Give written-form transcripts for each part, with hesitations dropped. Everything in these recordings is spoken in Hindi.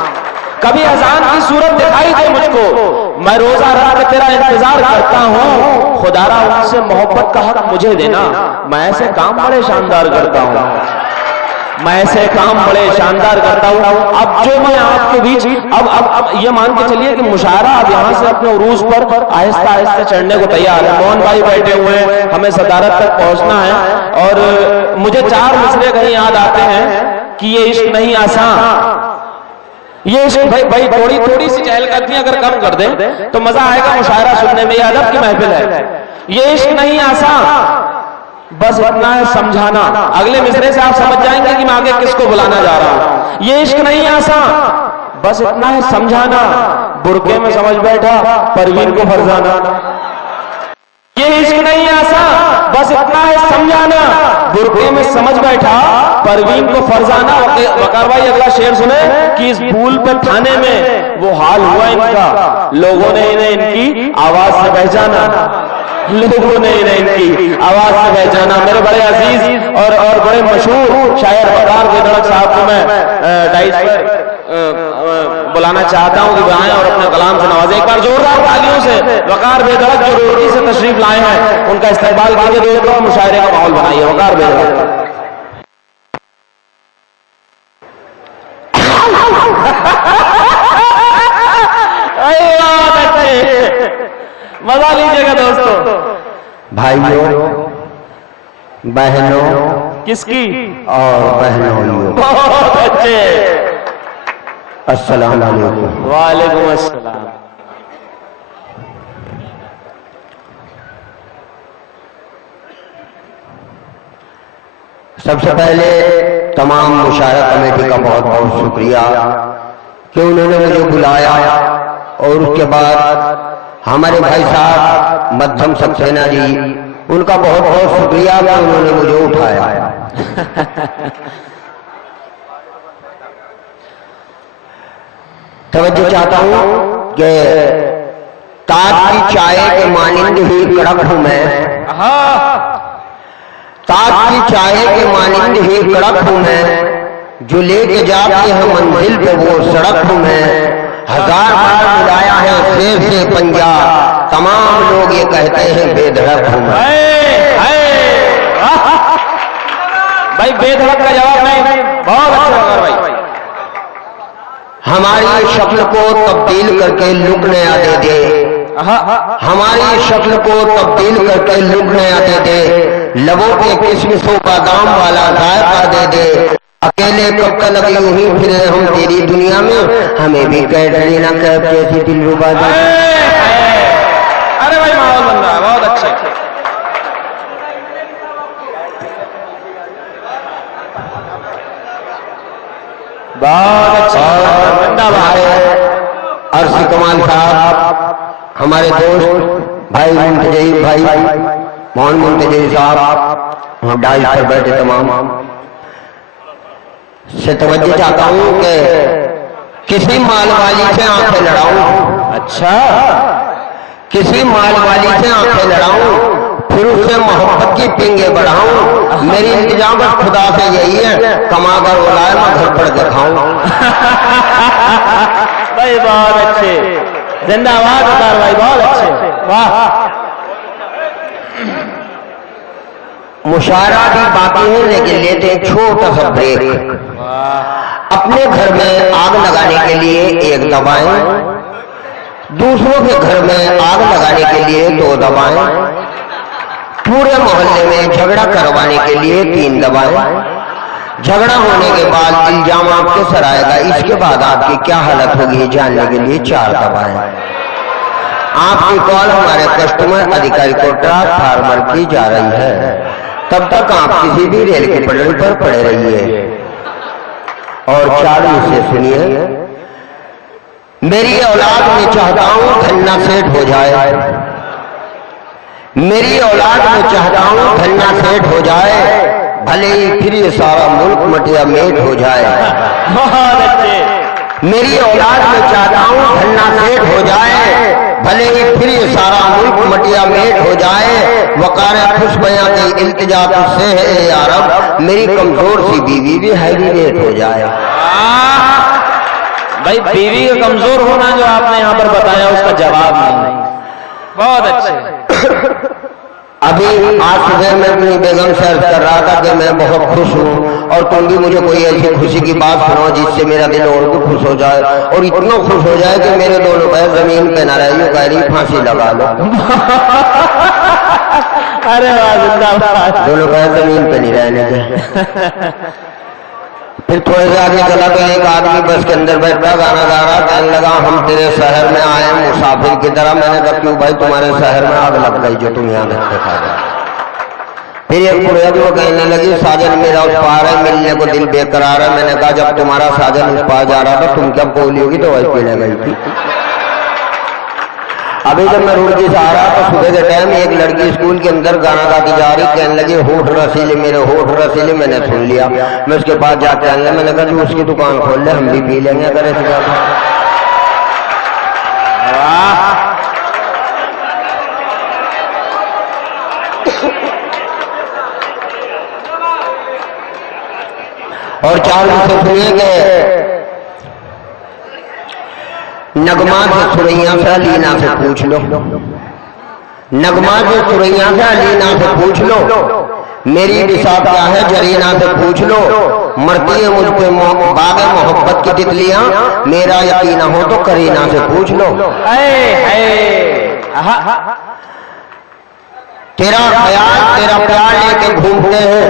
कभी अजान की सूरत दिखाई दे मुझको, मैं रोजा रख के तेरा इंतजार करता हूँ। खुदारा उनसे मोहब्बत का हक मुझे देना, मैं ऐसे काम बड़े शानदार करता हूँ, मैं ऐसे काम बड़े शानदार करता हूँ। अब जो मैं आपके बीच अब ये मान के चलिए कि मुशायरा अब यहाँ से अपने उरूज पर आहिस्ता आहिस्ता चढ़ने को तैयार है। मोहन भाई बैठे हुए हैं, हमें सदारत तक पहुंचना है। और मुझे 4 मिसरे कहीं याद आते हैं कि ये इश्क नहीं आसान, ये इश्क भाई थोड़ी सी चहलकदमी अगर कम कर दें तो मजा आएगा मुशायरा सुनने में। ये अदब की महफिल है। ये इश्क नहीं आसान, बस इतना है समझाना। अगले मिसरे से आप समझ जाएंगे कि मैं आगे किसको बुलाना जा रहा हूं। ये इश्क नहीं आसान, बस इतना है समझाना। बुरके में समझ बैठा परवीन को फरजाना। ये इश्क नहीं आसान, बस इतना है समझाना। बुरके में समझ बैठा परवीन को फरजाना। वकार भाई अगला शेर सुने कि इस भूल पे थाने में वो हाल हुआ इनका, लोगों ने इन्हें इनकी आवाज से पहचाना, लोगों ने इन्हें इनकी आवाज से पहचाना। मेरे बड़े अजीज और बड़े मशहूर शायर वकार बेधड़क साहब को मैं डाइस पर बुलाना चाहता हूं कि वो आए और अपने कलाम से नवाजे। एक बार जोरदार तालियों से वकार बेधड़क जो रोटी से तशरीफ लाए हैं उनका इस्तेमाल करके दोस्तों मुशायरे का माहौल बनाइए। वकार बेधड़क मजा लीजिएगा दोस्तों। भाइयों बहनों, किसकी और बहनों, बहुत अच्छे, अस्सलाम वालेकुम। वालेकुम अस्सलाम। सबसे पहले तमाम मुशायरा कमेटी का बहुत बहुत शुक्रिया कि उन्होंने मुझे बुलाया, और उसके बाद हमारे भाई साहब मध्यम सक्सेना जी, उनका बहुत बहुत शुक्रिया कि उन्होंने मुझे उठाया। तवज्जो चाहता हूं कि ताज की चाय के मानिंद ही कड़क हूं मैं, ताज की चाय के मानिंद ही कड़क हूं मैं, जो लेके जाते हैं मंजिल पे वो सड़क हूं मैं। 1000 बार मिलाया है शेर से पंजा, तमाम लोग ये कहते हैं बेधड़क हूं मैं। भाई बेधड़क का जवाब नहीं, बहुत अच्छा लगा भाई। हमारी शक्ल को तब्दील करके लुक नया दे दे, हमारी शक्ल को तब्दील करके लुक नया दे दे, लबों पे किशमिशों बादाम वाला जायका दे दे। अकेले कब तक लगे यूं ही फिरे हम तेरी दुनिया में, हमें भी कैटरीना कैफ जैसी दिलरुबा दे। अरे भाई माहौल बन रहा है, बहुत अच्छे। बहुत अच्छा। अर्शी कमाल साहब, हमारे दोस्त भाई मुंतजई भाई मोहन मुंतजई साहब, हम डाइस पर बैठे तमाम से तवज्जो चाहता हूं कि किसी माल वाली से आंखें लड़ाऊं, अच्छा, किसी माल वाली से आंखें लड़ाऊं, फिर उससे मोहब्बत की पिंगे बढ़ाऊं। मेरी इंतजाम बस खुदा से यही है, कमा कर बुलाए मैं घर पर दिखाऊं। भाई बहुत अच्छे, जिंदाबाद वकार भाई, बहुत अच्छे, वाह। मुशायरा भी बाकी है लेकिन लेते हैं छोटा सा ब्रेक। अपने घर में आग लगाने के लिए एक दवाएं, दूसरों के घर में आग लगाने के लिए 2 दवाएं, पूरे मोहल्ले में झगड़ा करवाने के लिए 3 दवाएं, झगड़ा होने के बाद इल्जाम आपके सर आएगा, इसके बाद आपकी क्या हालत होगी जानने के लिए 4 दवाएं। आपकी कॉल हमारे कस्टमर अधिकारी को ट्रांसफार्मर की जा रही है, तब तक आप किसी भी रेल के पटरी पर पड़े रहिए और चालू से सुनिए। मेरी औलाद में चाहता हूं धन्ना सेठ हो जाए, मेरी औलाद में चाहता हूं धन्ना सेठ हो जाए, भले ही फिर ये सारा मुल्क मटिया मेट हो जाए। बहुत अच्छे। मेरी औलाद में चाहता हूं धन्ना सेठ हो जाए, भले ही फिर ये सारा मुल्क मटिया मेट हो जाए। वकार खुशबया की इल्तिजा तुझसे है या रब, मेरी कमजोर सी बीवी भी हैवी रेट हो जाए। भाई बीवी का कमजोर होना जो आपने यहाँ पर बताया उसका जवाब नहीं। बहुत अच्छे। अभी आज सुबह मैं अपनी बेगम से अर्ज कर रहा था कि मैं बहुत खुश हूँ और तुम भी मुझे कोई ऐसी खुशी की बात सुनाओ जिससे मेरा दिल और भी खुश हो जाए, और इतना खुश हो जाए कि मेरे दोनों पैर जमीन पे न रहे, यूं कह रही फांसी लगा लो। अरे वाह, जिंदाबाद। दोनों पैर जमीन पे नहीं रहने के। फिर थोड़े से आगे चला तो एक आदमी बस के अंदर बैठा गाना गा रहा, कहने लगा हम तेरे शहर में आए मुसाफिर की तरह। मैंने कहा क्यों भाई, तुम्हारे शहर में आग लग गई जो तुम यहाँ देखा जा। फिर एक बुढ़िया जो कहने लगी साजन मेरा उस पार है, मिलने को दिल बेकरार है। मैंने कहा जब तुम्हारा साजन उस पार जा रहा था तुम क्या पोलियो की दवाई पीने गई थी? अभी जब मैं रुड़की से आ रहा तो सुबह के टाइम एक लड़की स्कूल के अंदर गाना गाती जा रही, कहने लगी होठ रसीले मेरे होठ रसीले। मैंने सुन लिया, मैं उसके पास जाके आने, मैंने कहा तू उसकी दुकान खोल ले, हम भी पी लेंगे अगर ऐसी बात है। और चार से सुनिए कि नगमा से सुरैया से अलीना से पूछ लो, नगमा से सुरैया से अलीना से पूछ लो, मेरी दिशा क्या है जरीना से पूछ लो, मरती है मुझ पे बाग मोहब्बत की तितलियां, मेरा यकीन हो तो करीना से पूछ लो। तेरा ख्याल तेरा प्यार लेके घूमते हैं,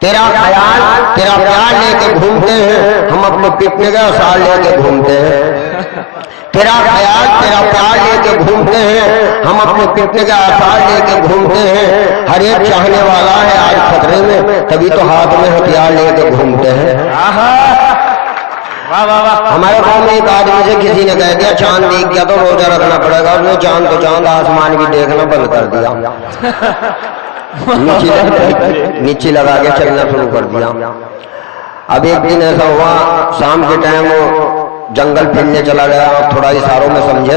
तेरा ख्याल तेरा प्यार लेके घूमते हैं, हम अपने पिपने का साल लेके घूमते हैं। तेरा ख्याल तेरा प्यार लेके घूमते हैं, हम अपने पिपने का आसार लेके घूमते हैं। हर एक चाहने वाला है आज खतरे में, तभी तो हाथ में हथियार लेके घूमते हैं। हमारे गांव में एक आदमी से किसी ने कह दिया चांद देख गया तो रोजा रखना पड़ेगा, उसने चांद तो चांद आसमान भी देखना बंद कर दिया, नीचे लगा के चलना शुरू कर दिया। अब एक दिन ऐसा हुआ, शाम के टाइम वो जंगल फिरने चला गया, थोड़ा इशारों में समझे,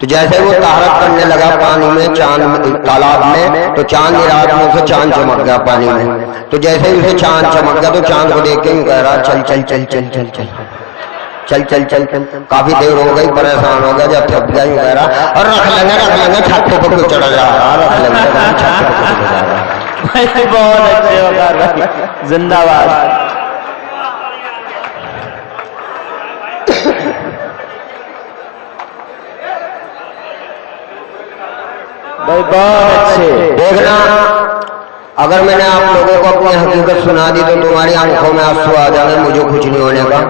तो जैसे वो तारक करने लगा पानी में, चांद तालाब में, तो चांद रात में उसे चांद चमक गया पानी में। तो जैसे ही उसे चांद चमक गया तो चांद को देख के ही कह रहा चल चल चल चल चल चल चल चल चल चल। काफी देर हो गई, परेशान हो गया, जब थक गया कह रहा और रख लेंगे छत पर क्यों चढ़ा जा रहा, रख लेंगे छत पर क्यों चढ़ा जा रहा। बहुत अच्छे होगा, जिंदाबाद। भाई बहुत अच्छे। देखना, अगर मैंने आप लोगों को अपनी हकीकत सुना दी तो तुम्हारी आंखों में आंसू आ जाएंगे, मुझे कुछ नहीं होने का।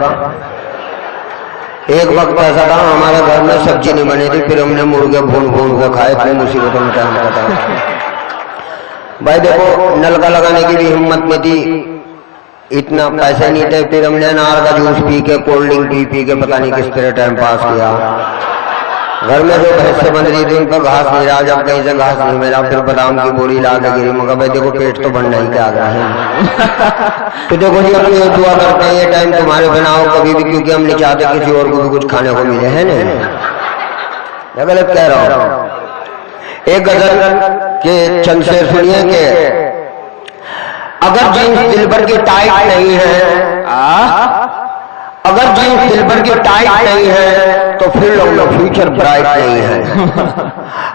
एक वक्त ऐसा था हमारे घर में सब्जी नहीं बनी थी, फिर हमने मुर्गे भून भून के खाए, इतनी मुसीबतों में टाइम पता। भाई देखो, नलका लगाने की भी हिम्मत नहीं थी, इतना पैसे नहीं थे, फिर हमने अनार का जूस पी के, कोल्ड ड्रिंक पी पी के पता नहीं किस तरह टाइम पास किया। घर में जो भैंसे बन रही थी उनका घास नहीं रहा, जब कहीं से घास नहीं मिला फिर बादाम की बोरी ला के गिरी। मगर भाई देखो पेट तो बनना ही क्या है। तो देखो जी हम ये दुआ करते हैं ये टाइम तुम्हारे बिना हो कभी भी, क्योंकि हम नहीं चाहते किसी और को भी कुछ खाने को मिले, है नहीं? गलत कह रहा हूं। एक गजल के चंद शेर सुनिए कि अगर जीन्स दिलबर की टाइट नहीं है, अगर जीन्स दिलबर की टाइट नहीं है तो फिर लोग फ्यूचर ब्राइट नहीं है।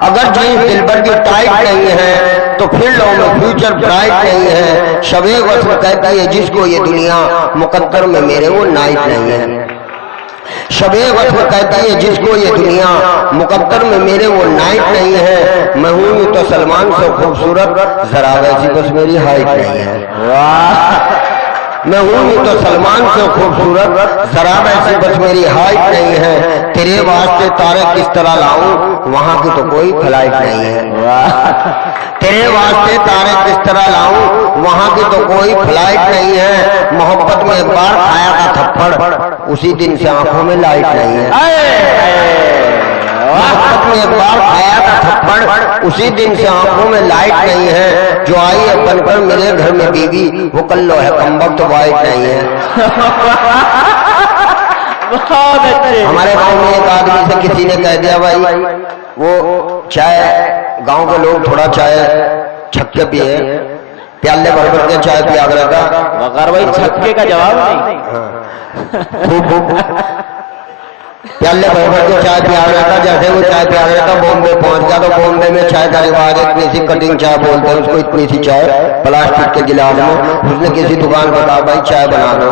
अगर जीन्स दिलबर की टाइट नहीं है तो फिर लोग फ्यूचर ब्राइट नहीं है। शबे वस्ल कहती है जिसको ये दुनिया, मुकद्दर में मेरे वो नाइट नहीं है। शबे वस्ल कहती है जिसको ये दुनिया, मुकद्दर में मेरे वो नाइट नहीं है। मैं हूं तो सलमान से खूबसूरत, जरा वैसी बस मेरी हाइट नहीं है। वाह, मैं हूं तो सलमान से खूबसूरत, जरा वैसी बस मेरी हाइट नहीं है। तेरे वास्ते तारे किस तरह लाऊं, वहां की तो कोई फ्लाइट नहीं है। तेरे वास्ते तारे किस तरह लाऊं, वहां की तो कोई फ्लाइट नहीं है। मोहब्बत में एक बार खाया था थप्पड़, उसी दिन से आंखों में लाइट नहीं है। मोहब्बत में एक बार खाया था थप्पड़, उसी दिन से आंखों में लाइट नहीं है। जो आई है बनकर मेरे घर में बीवी, वो कल्लो है कमबख्त तो वाइट नहीं है। हमारे गांव में एक आदमी से किसी ने कह दिया भाई वो चाय, गांव के लोग थोड़ा चाय छक्के पिए, प्याले भर भर के चाय पिया करता। भाई छक्के का जवाब नहीं। प्याले भर भर के चाय पिया रहा था। जैसे वो चाय पिया रहा था बॉम्बे पहुंच गया, तो बॉम्बे में चाय का रिवाज है, इतनी सी कटिंग चाय बोलते हैं उसको, इतनी सी चाय प्लास्टिक के गिलास में। उसने किसी दुकान पर कहा भाई चाय बना दो,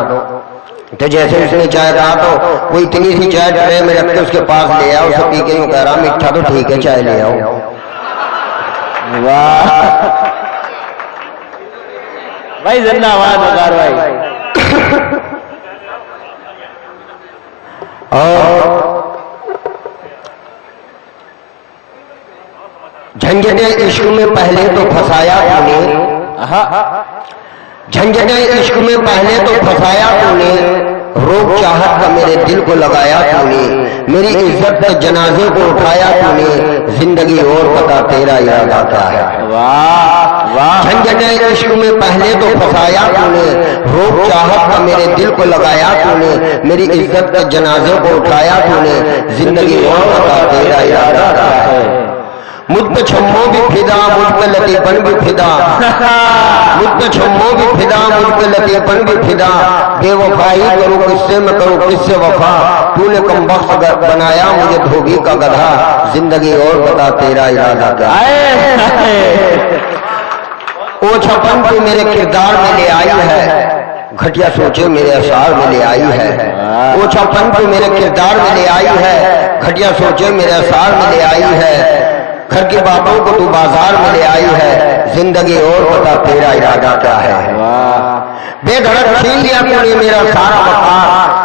तो जैसे उसने चाय कहा तो वो इतनी सी चाय ट्रे में रख के उसके पास ले आया। उसे पी के यूं कह रहा मीठा तो ठीक है चाय ले आओ। वाह भाई, जिंदाबाद वकार भाई। और झंझटे इश्क में पहले तो फंसाया तूने, झंझटे इश्क में पहले तो फंसाया तूने, रोग चाहत का मेरे दिल को लगाया तूने, मेरी इज्जत के जनाजे को उठाया तूने, जिंदगी और पता तेरा इरादा क्या है। वाह वाह। झंझटे इश्क में पहले तो फंसाया तूने, रोग चाहत का मेरे दिल को लगाया तूने, मेरी इज्जत के जनाजे को उठाया तूने, जिंदगी और पता तेरा इरादा क्या है। मुझ पे छम्मो भी फिदा, मुझ पे लतीफन भी फिदा, मुझ पे छम्मो भी फिदा, मुझ पे लतीफन भी फिदा, बेवफाई करूं किससे मैं करूं किससे वफा, तूने कमबख्त बनाया मुझे धोबी का गधा, जिंदगी और बता तेरा इरादा क्या है। ओछापन को मेरे किरदार में ले आई है, घटिया सोचे मेरे असार में ले आई है। ओछापन को मेरे किरदार में ले आई है, घटिया सोचे मेरे असार में ले आई है, घर की बातों को तू बाजार में ले आई है, जिंदगी और पता तेरा इरादा क्या है। बेधड़क छीन लिया तूने मेरा सारा वफा,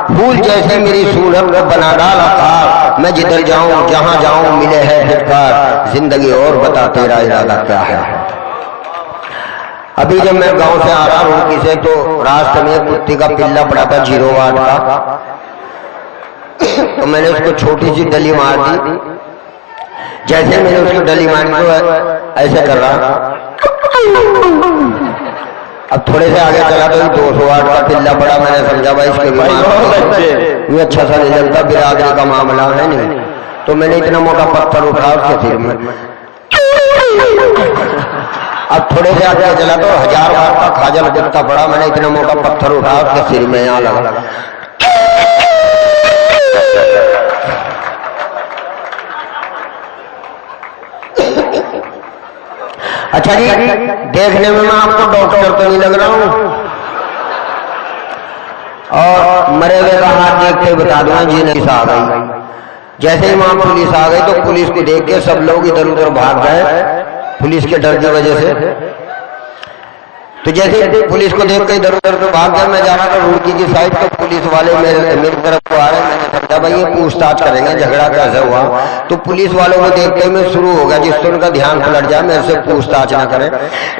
फूल जैसे मेरी सूरत को बना डाला था, मैं जिधर जाऊं जहां जाऊं मिले है फिटकार, जिंदगी और बता तेरा इरादा क्या है। अभी जब मैं गांव से आ रहा हूं किसे, तो रास्ते में कुत्ते का पिल्ला पड़ा था 0 वाट का, तो मैंने उसको छोटी सी डली मार दी। जैसे मैंने उसको डली मारी तो ऐसे कर रहा, अब थोड़े से आगे चला तो 200 वाट का पिल्ला पड़ा। मैंने समझा भाई इसके भी अच्छा सा नहीं लगता, बिरादरी का मामला है नहीं, तो मैंने इतना मोटा पत्थर उठा उसके सिर में। अब थोड़े से आगे चला तो 1000 वाट का खाजल कुत्ता पड़ा, मैंने इतना मोटा पत्थर उठा उसके सिर में यहाँ लगा। अच्छा जी, देखने में मैं आपको डॉक्टर तो नहीं लग रहा हूं, और मरे हुए का हाथ देखते बता दूंगा जी पुलिस आ गई। जैसे ही वहां पुलिस आ गई तो पुलिस को देख के सब लोग इधर उधर भाग गए पुलिस के डर की वजह से। तो जैसे पुलिस को देख के इधर उधर तो भाग गया, मैं जा रहा था रुड़की की साइड, तो पुलिस वाले मेरी तरफ को आ रहे। मैंने समझा भाई ये पूछताछ करेंगे झगड़ा कैसे हुआ, तो पुलिस वालों को देखते मैं शुरू हो गया, जिससे उनका ध्यान पलट जाए मेरे से पूछताछ ना करें।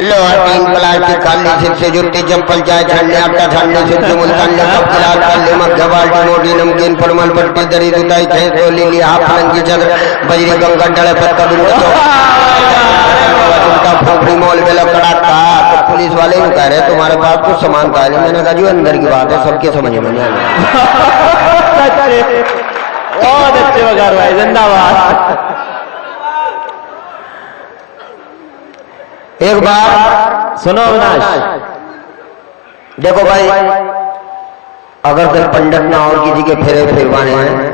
लोहा 3 प्लास्टिक खाली सिर से जुट्टी चंपल चाय छानने आटा छानने सिर से मुल्तान कप गिलास खाली मक्खा बाल्टी मोटी नमकीन फरमल पट्टी दरी दुताई खेत तो लीली हाफ लंगी चदर बजरी कंकड़ डले पत्ता खोपड़ी मॉल में लकड़ा था। तो पुलिस वाले यूं कह रहे तुम्हारे पास कुछ सामान का नहीं। मैंने कहा जो अंदर की बात है सबके समझ में नहीं आ रहा। बहुत अच्छे वकार भाई, जिंदाबाद। एक बार सुनो अविनाश, देखो भाई, अगर कोई पंडित ना और किसी के फेरे फिरवाने हैं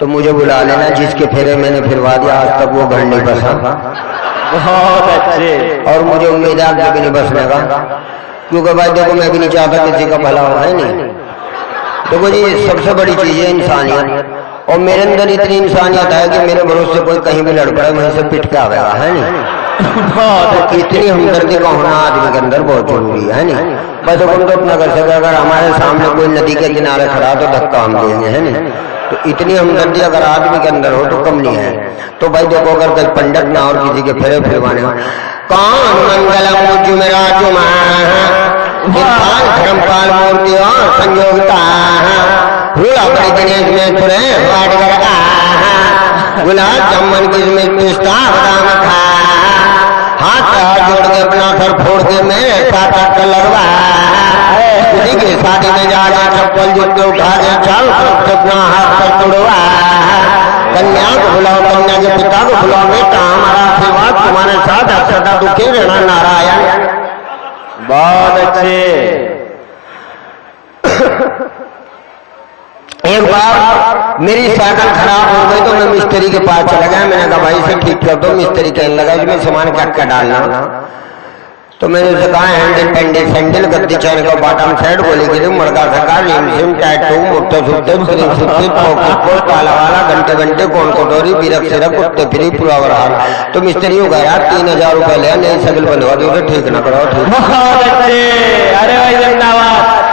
तो मुझे बुला लेना, जिसके फेरे मैंने फिरवा दिया आज तक वो घर नहीं बसा। बहुत अच्छे। और मुझे उम्मीद है आगे भी नहीं बसने का, क्योंकि भाई देखो मैं भी नहीं चाहता किसी का भला हो, है नहीं। देखो जी सबसे बड़ी चीज है इंसानियत, और मेरे अंदर इतनी इंसानियत है कि मेरे भरोसे कोई कहीं भी लड़ पड़े वहीं से पिट के आवेगा, है नहीं। बहुत इतनी हमदर्दी का होना आदमी के अंदर बहुत जरूरी है नहीं। बस हम तो इतना कर सके, अगर हमारे सामने कोई नदी के किनारे खड़ा तो धक्का हम देंगे, है नहीं। तो इतनी हमदर्दी अगर आदमी के अंदर हो तो कम नहीं है। तो भाई देखो अगर कोई पंडित ना और किसी के फेरे फिरवाने हो, कौन मंगलम जुमेरात धर्मपाल मूर्ति और संयोगता बड़ी गणेश में तुरे गुलाब जामुन किसमिस पिस्ता बादाम खा, हाथ जोड़ के अपना सर फोड़ के मेरे साथ लगवा, किसी की शादी में जाके चप्पल जूते उठा के चल अपना हाथ पर तोड़वा, कन्या को बुलाओ कन्या के पिता को बुलाओ, बेटा हमारा आशीर्वाद तुम्हारे साथ सदा दुखी रहना नारायण। बहुत अच्छे। एक बार मेरी साइकिल खराब हो गई तो मैं मिस्त्री के पास चला गया। मैंने कहा भाई से ठीक कर दो। मिस्त्री कहने लगा इसमें सामान क्या क्या डालना। तो मैंने उसे कहा हैंडल पेंडल सैंडल गद्दी चैन का बॉटम साइड बोले कि मड़का सरकार रिमसिम टैटू मुट्ठो सुट्टे फ्री सुट्टे पॉकेट ताला वाला घंटे घंटे कौन कोटोरी बीरक सिरक कुत्ते फ्री पुरावर हाल। तो मिस्त्री हो गया 3000 रुपए ले नहीं सकल बनवा दो ठीक ना करो ठीक। अरे भाई जिंदाबाद।